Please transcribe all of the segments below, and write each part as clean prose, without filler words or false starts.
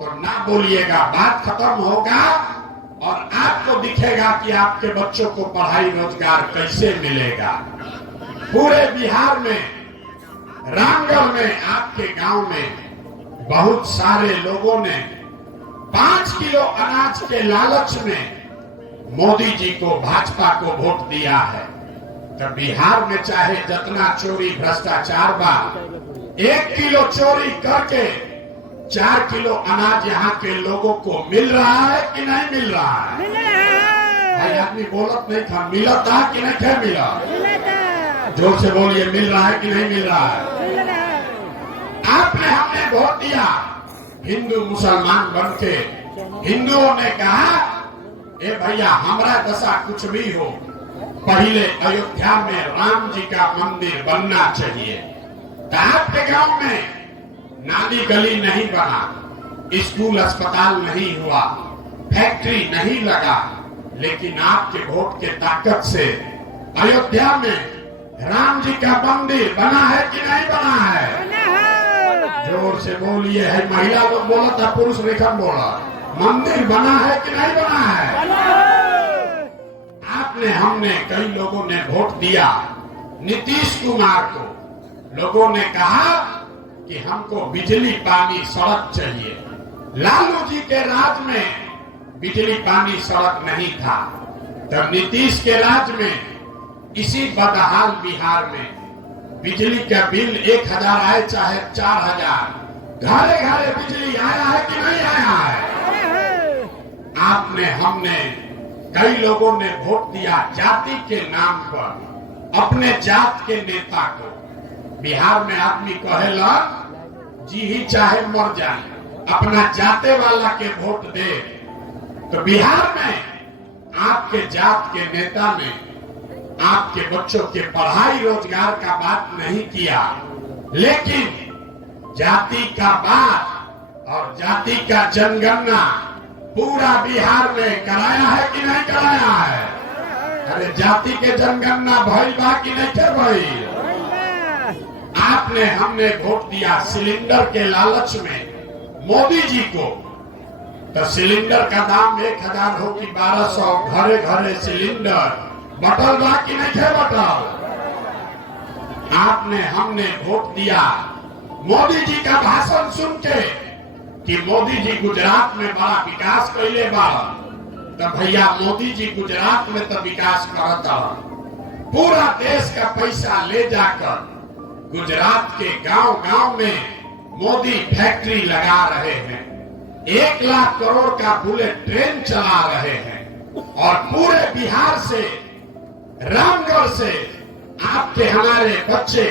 तो ना बोलिएगा, बात खत्म होगा और आपको दिखेगा कि आपके बच्चों को पढ़ाई रोजगार कैसे मिलेगा। पूरे बिहार में, रामगढ़ में, आपके गांव में बहुत सारे लोगों ने 5 किलो अनाज के लालच में मोदी जी को, भाजपा को वोट दिया है। तो बिहार में चाहे जितना चोरी भ्रष्टाचार बा, 1 किलो चोरी करके 4 किलो अनाज यहाँ के लोगों को मिल रहा है कि नहीं मिल रहा है? भाई आदमी बोलत नहीं था, मिला था कि नहीं था? मिला, जोर से बोलिए, मिल रहा है कि नहीं मिल रहा है? आपने, हमने वोट दिया, हिंदू मुसलमान बन के हिंदुओं ने कहा, ए भैया हमारा दशा कुछ भी हो, पहले अयोध्या में राम जी का मंदिर बनना चाहिए। तो आपके गांव में नाली गली नहीं बना, स्कूल अस्पताल नहीं हुआ, फैक्ट्री नहीं लगा, लेकिन आपके वोट के ताकत से अयोध्या में राम जी का मंदिर बना है कि नहीं बना है? जोर से बोलिए। है महिला लोग बोला था, पुरुष रेखा बोला, मंदिर बना है कि नहीं बना है? आपने, हमने, कई लोगों ने वोट दिया नीतीश कुमार को। लोगों ने कहा कि हमको बिजली पानी सड़क चाहिए। लालू जी के राज में बिजली पानी सड़क नहीं था, तब नीतीश के राज में इसी बदहाल बिहार में बिजली का बिल 1000 आए चाहे 4000, घरे घरे बिजली आया है कि नहीं आया है? आपने, हमने, कई लोगों ने वोट दिया जाति के नाम पर अपने जात के नेता को। बिहार में आदमी कहेला जी ही चाहे मर जाए, अपना जाते वाला के वोट दे। तो बिहार में आपके जात के नेता ने आपके बच्चों के पढ़ाई रोजगार का बात नहीं किया, लेकिन जाति का बात और जाति का जनगणना पूरा बिहार में कराया है कि नहीं कराया है? अरे जाति के जनगणना भइल बा कि नहीं थे भइल? आपने, हमने वोट दिया सिलेंडर के लालच में मोदी जी को। तो सिलेंडर का दाम 1000 हो कि 1200, घरे घरे सिलेंडर बटल बा कि नहीं थे बटल? आपने, हमने वोट दिया मोदी जी का भाषण सुन के कि मोदी जी गुजरात में बड़ा विकास कैले बा। तो भैया मोदी जी गुजरात में तो विकास करता, पूरा देश का पैसा ले जाकर गुजरात के गांव गांव में मोदी फैक्ट्री लगा रहे हैं, 1 लाख करोड़ का बुलेट ट्रेन चला रहे हैं, और पूरे बिहार से, रामगढ़ से आपके, हमारे बच्चे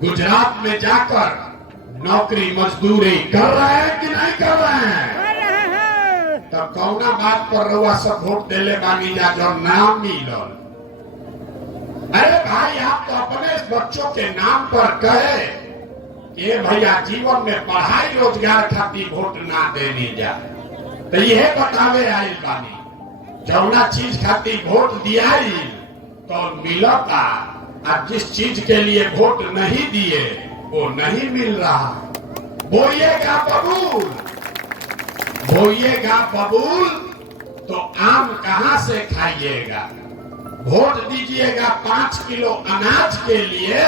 गुजरात में जाकर नौकरी मजदूरी कर रहे हैं कि नहीं कर रहे हैं? तब कौना बात पर रउआ सब वोट देले बानी जा जो नाम मिलल? अरे भाई, आप तो अपने बच्चों के नाम पर कहे कि भैया जीवन में पढ़ाई रोजगार खातिर वोट ना देनी जा। तो यह बतावे आइल बानी, जौना चीज खातिर वोट दिया तो मिलता, और जिस चीज के लिए वोट नहीं दिए वो नहीं मिल रहा। बोइएगा बबूल, बोइएगा बबूल तो आम कहां से खाइएगा? वोट दीजिएगा 5 किलो अनाज के लिए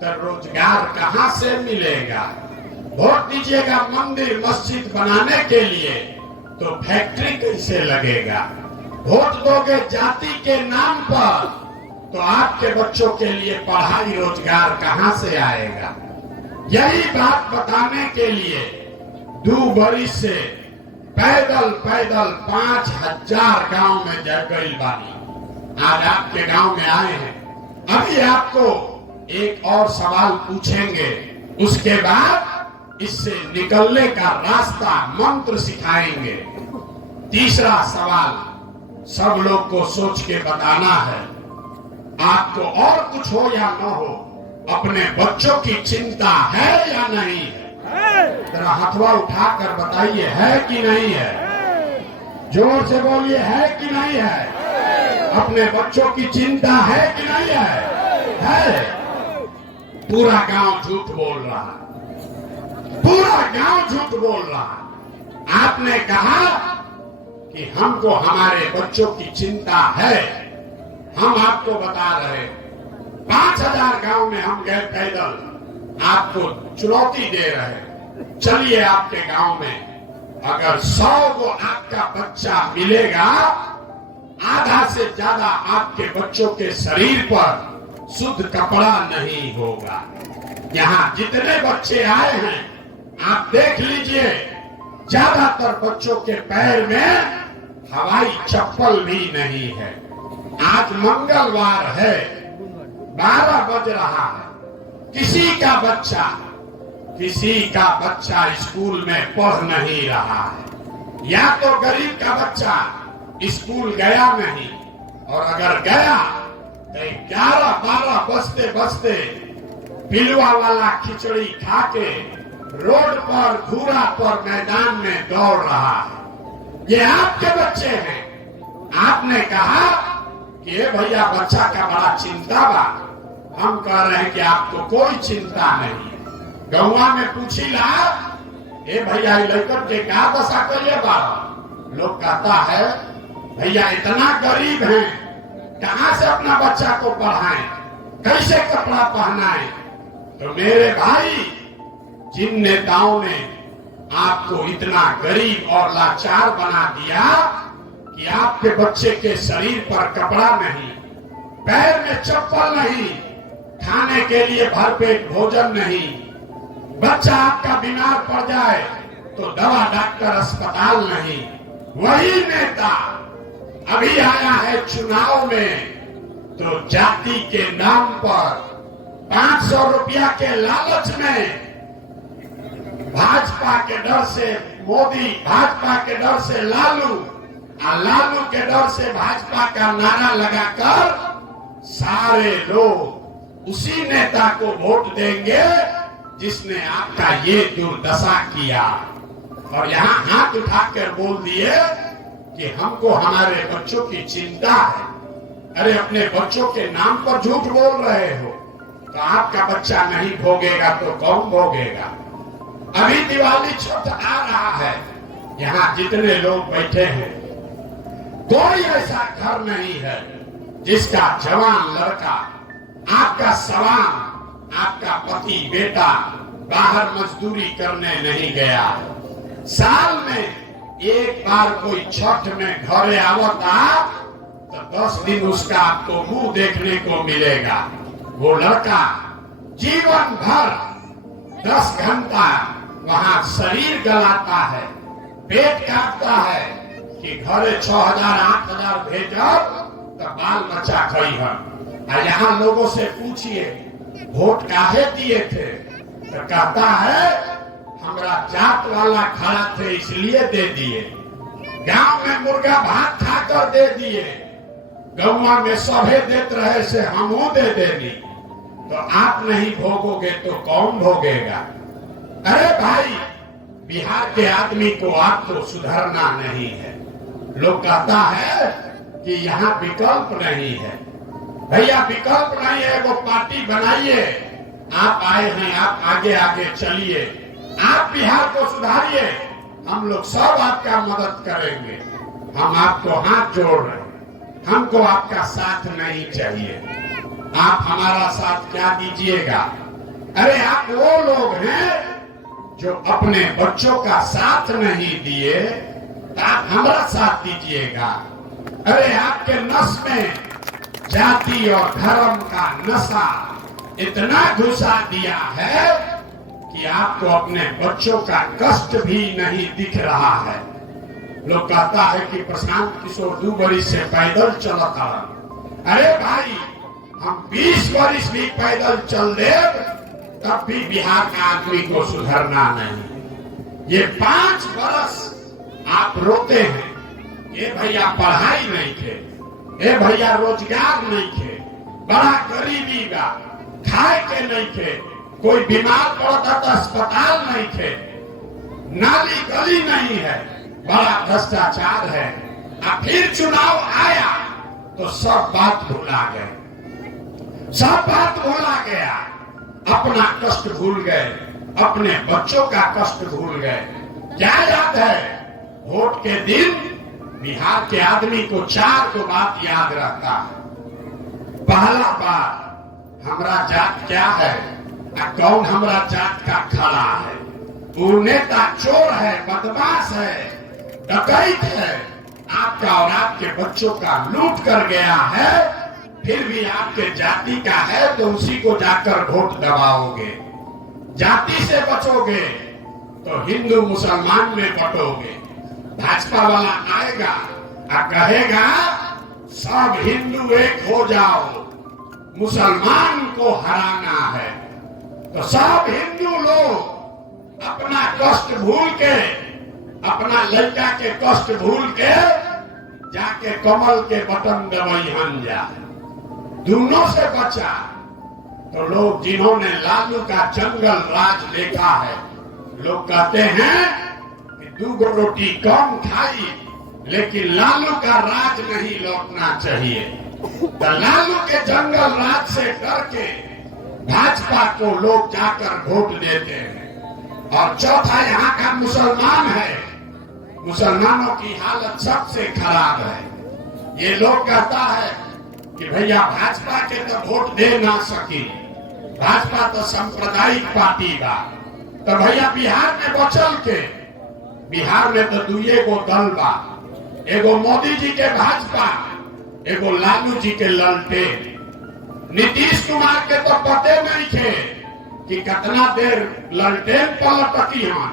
तो रोजगार कहां से मिलेगा? वोट दीजिएगा मंदिर मस्जिद बनाने के लिए तो फैक्ट्री कैसे लगेगा? वोट दोगे जाति के नाम पर तो आपके बच्चों के लिए पढ़ाई रोजगार कहां से आएगा? यही बात बताने के लिए 2 बरिस से पैदल पैदल 5000 गांव में गई बानी, आज आपके गांव में आए हैं। अभी आपको एक और सवाल पूछेंगे, उसके बाद इससे निकलने का रास्ता, मंत्र सिखाएंगे। तीसरा सवाल सब लोग को सोच के बताना है। आपको और कुछ हो या न हो, अपने बच्चों की चिंता है या नहीं है? जरा हथवा उठाकर बताइए, है कि नहीं है? जोर से बोलिए, है कि नहीं है? अपने बच्चों की चिंता है कि नहीं है? है। पूरा गांव झूठ बोल रहा, पूरा गांव झूठ बोल रहा। आपने कहा कि हमको हमारे बच्चों की चिंता है। हम आपको बता रहे 5000 गांव में हम गए पैदल, आपको चुनौती दे रहे, चलिए आपके गांव में अगर 100 को आपका बच्चा मिलेगा, आधा से ज्यादा आपके बच्चों के शरीर पर शुद्ध कपड़ा नहीं होगा। यहाँ जितने बच्चे आए हैं आप देख लीजिए, ज्यादातर बच्चों के पैर में हवाई चप्पल भी नहीं है। आज मंगलवार है, 12 बज रहा है, किसी का बच्चा स्कूल में पढ़ नहीं रहा है। या तो गरीब का बच्चा स्कूल गया नहीं, और अगर गया तो 11-12 बजते बजते पिलुआ वाला खिचड़ी खा के रोड पर घूरा पर मैदान में दौड़ रहा है। ये आपके बच्चे हैं। आपने कहा कि ये भैया बच्चा का बड़ा चिंता बा। हम कह रहे हैं कि आपको कोई चिंता नहीं। गौवा में पूछी ला, ए भैया लड़कन के का दशा करिए बा। लोग कहता है भैया इतना गरीब हैं, कहां से अपना बच्चा को पढ़ाएं, कैसे कपड़ा पहनाएं। तो मेरे भाई, जिन नेताओं ने आपको इतना गरीब और लाचार बना दिया कि आपके बच्चे के शरीर पर कपड़ा नहीं, पैर में चप्पल नहीं, खाने के लिए भरपेट भोजन नहीं, बच्चा आपका बीमार पड़ जाए तो दवा डॉक्टर अस्पताल नहीं, वही नेता अभी आया है चुनाव में तो जाति के नाम पर 500 रुपया के लालच में भाजपा के डर से मोदी, भाजपा के डर से लालू, और लालू के डर से भाजपा का नारा लगाकर सारे लोग उसी नेता को वोट देंगे जिसने आपका ये दुर्दशा किया। और यहाँ हाथ उठाकर बोल दिए कि हमको हमारे बच्चों की चिंता है। अरे अपने बच्चों के नाम पर झूठ बोल रहे हो, तो आपका बच्चा नहीं भोगेगा तो कौन भोगेगा। अभी दिवाली छठ आ रहा है, यहाँ जितने लोग बैठे हैं कोई ऐसा घर नहीं है जिसका जवान लड़का, आपका सवाल, आपका पति बेटा बाहर मजदूरी करने नहीं गया। साल में एक बार कोई छठ में घरे आवता तो 10 दिन उसका आपको मुंह देखने को मिलेगा। वो लड़का जीवन भर 10 घंटा वहां शरीर गलाता है, पेट काटता है कि घरे 6000-8000 भेजब तो बाल बच्चा खई है। और यहाँ लोगों से पूछिए वोट काहे दिए थे, तो कहता है हमरा जात वाला खड़ा थे इसलिए दे दिए, गांव में मुर्गा भात खाकर दे दिए, गौवा में सभे देते रहे से हमू दे देनी। तो आप नहीं भोगोगे तो कौन भोगेगा। अरे भाई, बिहार के आदमी को आपको सुधरना नहीं है। लोग कहता है कि यहाँ विकल्प नहीं है। भैया विकल्प नहीं है, वो पार्टी बनाइए। आप आए हैं, आप आगे आगे चलिए, आप बिहार को सुधारिए, हम लोग सब आपका मदद करेंगे। हम आपको हाथ जोड़ रहे हैं, हमको आपका साथ नहीं चाहिए। आप हमारा साथ क्या दीजिएगा। अरे आप वो लोग हैं जो अपने बच्चों का साथ नहीं दिए, तो आप हमारा साथ दीजिएगा। अरे आपके नस में जाति और धर्म का नशा इतना घुसा दिया है कि आपको अपने बच्चों का कष्ट भी नहीं दिख रहा है। लोग कहता है कि प्रशांत किशोर 2 बरिस से पैदल चलता। अरे भाई, हम 20 बरिस भी पैदल चल दे तब भी बिहार का आदमी को सुधरना नहीं। ये 5 बरस आप रोते हैं, ये भैया पढ़ाई नहीं थे, ये भैया रोजगार नहीं थे, बड़ा गरीबी बा, खाए के नहीं थे, कोई बीमार पड़ता तो अस्पताल नहीं थे, नाली गली नहीं है, बड़ा भ्रष्टाचार है। अब फिर चुनाव आया तो सब बात भुला गए, सब बात भुला गया। अपना कष्ट भूल गए, अपने बच्चों का कष्ट भूल गए। क्या याद है? वोट के दिन बिहार के आदमी को 4 गो बात याद रहता है। पहला बात, हमरा जात क्या है, कौन हमरा जात का खड़ा है। वो नेता चोर है, बदमाश है, डकैत है, आपका और आपके बच्चों का लूट कर गया है, फिर भी आपके जाति का है तो उसी को जाकर वोट दबाओगे। जाति से बचोगे तो हिंदू मुसलमान में बटोगे। भाजपा वाला आएगा और कहेगा सब हिंदू एक हो जाओ, मुसलमान को हराना है। तो सब हिंदू लोग अपना कष्ट भूल के, अपना लड़का के कष्ट भूल के जाके कमल के बटन दबाई जाए। दोनों से बचा तो लोग जिन्होंने लालू का जंगल राज देखा है, लोग कहते हैं कि 2 रोटी कम खाई, लेकिन लालू का राज नहीं लौटना चाहिए। तो लालू के जंगल राज से डर के भाजपा को लोग जाकर वोट देते हैं। और चौथा यहाँ का मुसलमान है, मुसलमानों की हालत सबसे खराब है। ये लोग कहता है कि भैया भाजपा के तो वोट दे ना सकी, भाजपा तो सांप्रदायिक पार्टी बा। तो भैया बिहार में बचल के, बिहार में तो 2 गो दल बा, एगो मोदी जी के भाजपा, एगो लालू जी के ललटेन। नीतीश कुमार के तो पते नहीं थे कि कितना देर ललटेन पर लटकी हन,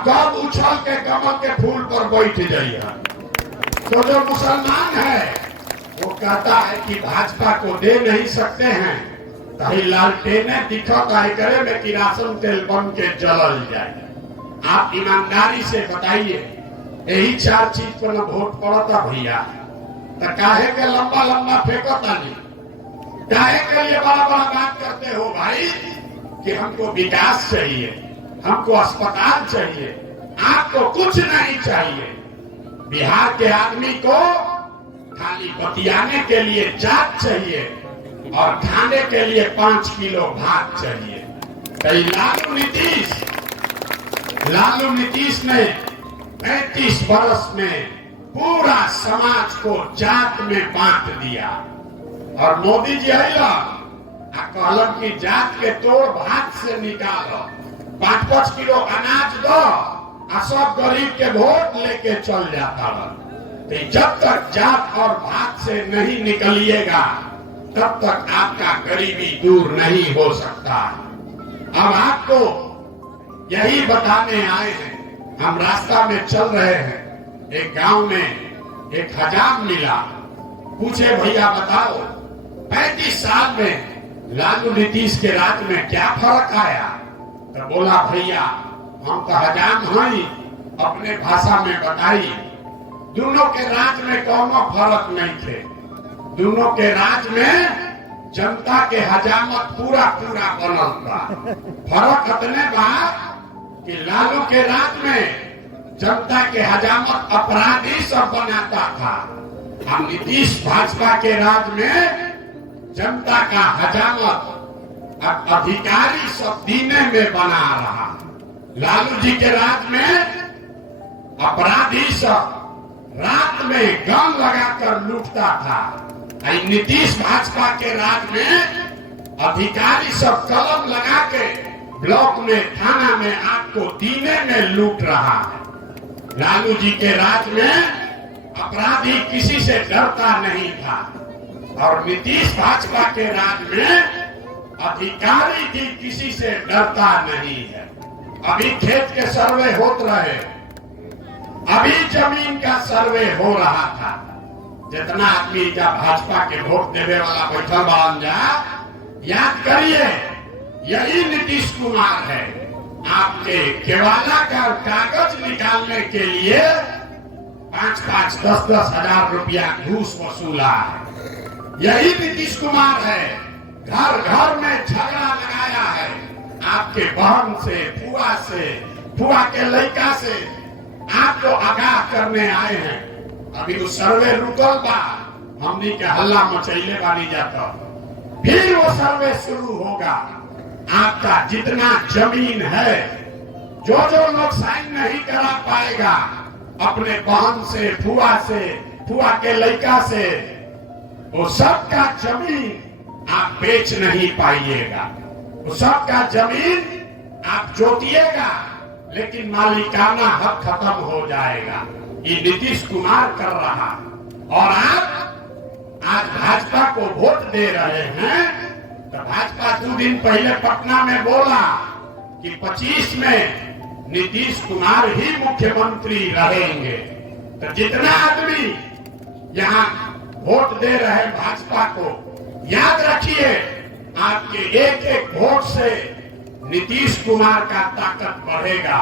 कब उछल के कमल के फूल पर बैठ जाइए। तो जो मुसलमान है वो कहता है कि भाजपा को दे नहीं सकते हैं, तो लालटेने दिखत आई करे में किरासन तेल बन के जलल जाए। आप ईमानदारी से बताइए, यही 4 चीज पर न वोट पड़ता भैया, तो काहे के लंबा लंबा फेंकता नहीं, काहे के लिए बड़ा बड़ा बात करते हो भाई कि हमको विकास चाहिए, हमको अस्पताल चाहिए, आपको कुछ नहीं चाहिए। बिहार के आदमी को खाली बतियाने के लिए जात चाहिए और खाने के लिए 5 किलो भात चाहिए। कई लालू नीतीश ने 35 वर्ष में पूरा समाज को जात में बांट दिया। और मोदी जी आइला कहलन की जात के तोड़ भात से निकालो, 5-5 किलो अनाज दो, सब गरीब के वोट लेके चल जाता रहा। तो जब तक जात और भात से नहीं निकलिएगा तब तक आपका गरीबी दूर नहीं हो सकता। अब आपको यही बताने आए हैं। हम रास्ता में चल रहे हैं, एक गांव में एक हजाम मिला, पूछे भैया बताओ 35 साल में लालू नीतीश के राज में क्या फर्क आया? तो बोला भैया हम तो हजाम हैं, अपने भाषा में बताई। दोनों के राज में कोनो फर्क नहीं थे, दोनों के राज में जनता के हजामत पूरा पूरा बनल बा। फर्क इतने बा कि लालू के राज में जनता के हजामत अपराधी सब बनाता था, हम नीतीश भाजपा के राज में जनता का हजामत अब अधिकारी सब दीने में बना रहा। लालू जी के राज में अपराधी सब रात में गन लगाकर लूटता था, नीतीश भाजपा के राज में अधिकारी सब कलम लगा के ब्लॉक में, थाना में आपको दीने में लूट रहा है। लालू जी के राज में अपराधी किसी से डरता नहीं था और नीतीश भाजपा के राज में अधिकारी भी किसी से डरता नहीं है। अभी खेत के सर्वे होते रहे, अभी जमीन का सर्वे हो रहा था। जितना आदमी का भाजपा के वोट देने वाला बैठल बांध जा, याद करिए यही नीतीश कुमार है। आपके केवाला का कागज निकालने के लिए 5-5, 10-10 हजार रुपया घूस वसूला है। यही नीतीश कुमार है। घर घर में झगड़ा लगाया है, आपके बहन से, फुआ के लड़का से आपको आगाह करने आए हैं। अभी वो सर्वे रुकल बा, हमनी के हल्ला मचैले बानी जाता, फिर वो सर्वे शुरू होगा। आपका जितना जमीन है जो लोग साइन नहीं करा पाएगा अपने बहन से, फुआ के लड़का से, वो सबका जमीन आप बेच नहीं पाइएगा। वो सबका जमीन आप जोतिएगा, लेकिन मालिकाना हक खत्म हो जाएगा। ये नीतीश कुमार कर रहा है। और आप आज भाजपा को वोट दे रहे हैं, तो भाजपा 2 दिन पहले पटना में बोला कि 25 में नीतीश कुमार ही मुख्यमंत्री रहेंगे। तो जितना आदमी यहाँ वोट दे रहे भाजपा को, याद रखिए आपके एक एक वोट से नीतीश कुमार का ताकत बढ़ेगा।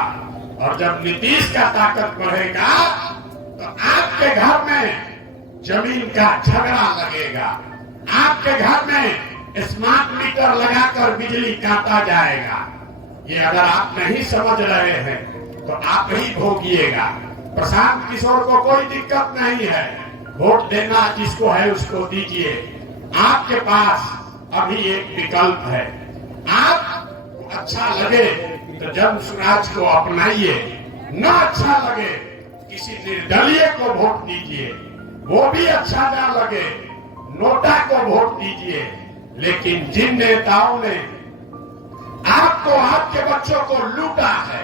और जब नीतीश का ताकत बढ़ेगा तो आपके घर में जमीन का झगड़ा लगेगा, आपके घर में स्मार्ट मीटर लगाकर बिजली काटा जाएगा। ये अगर आप नहीं समझ रहे हैं तो आप ही भोगिएगा। प्रशांत किशोर को कोई दिक्कत नहीं है, वोट देना जिसको है उसको दीजिए। आपके पास अभी एक विकल्प है, आप अच्छा लगे तो जन स्वराज को अपनाइए, न अच्छा लगे किसी निर्दलीय को वोट दीजिए, वो भी अच्छा ना लगे नोटा को वोट दीजिए। लेकिन जिन नेताओं ने आपको, आपके बच्चों को लूटा है,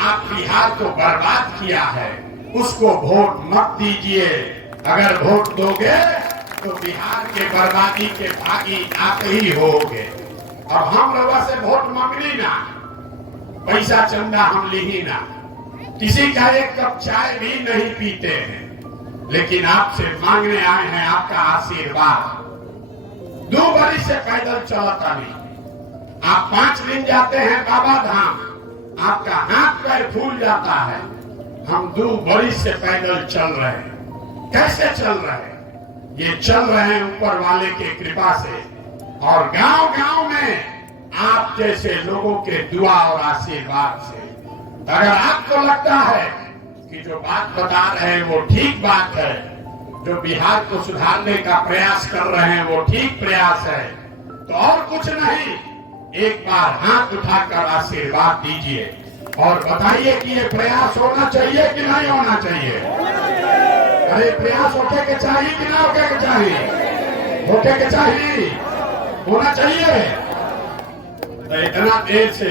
आप बिहार को बर्बाद किया है, उसको वोट मत दीजिए। अगर वोट दोगे तो बिहार के बर्बादी के भागी आप ही होगे। अब हम लोगों से वोट मांगनी ना, पैसा चंदा हम ली ना, किसी का एक कप चाय भी नहीं पीते हैं, लेकिन आपसे मांगने आए हैं आपका आशीर्वाद। 2 बरस से पैदल चलता नहीं, आप 5 दिन जाते हैं बाबा धाम, आपका हाथ पैर फूल जाता है। हम 2 बरस से पैदल चल रहे हैं। कैसे चल रहे हैं? ये चल रहे हैं ऊपर वाले के कृपा से, और गांव-गांव में आप जैसे लोगों के दुआ और आशीर्वाद से। अगर आपको लगता है कि जो बात बता रहे हैं वो ठीक बात है, जो बिहार को सुधारने का प्रयास कर रहे हैं वो ठीक प्रयास है, तो और कुछ नहीं, एक बार हाथ उठाकर आशीर्वाद दीजिए और बताइए कि ये प्रयास होना चाहिए कि नहीं होना चाहिए। अरे प्रयास होके के चाहिए कि ना होके के चाहिए? होके के चाहिए, होना चाहिए। तो इतना देर से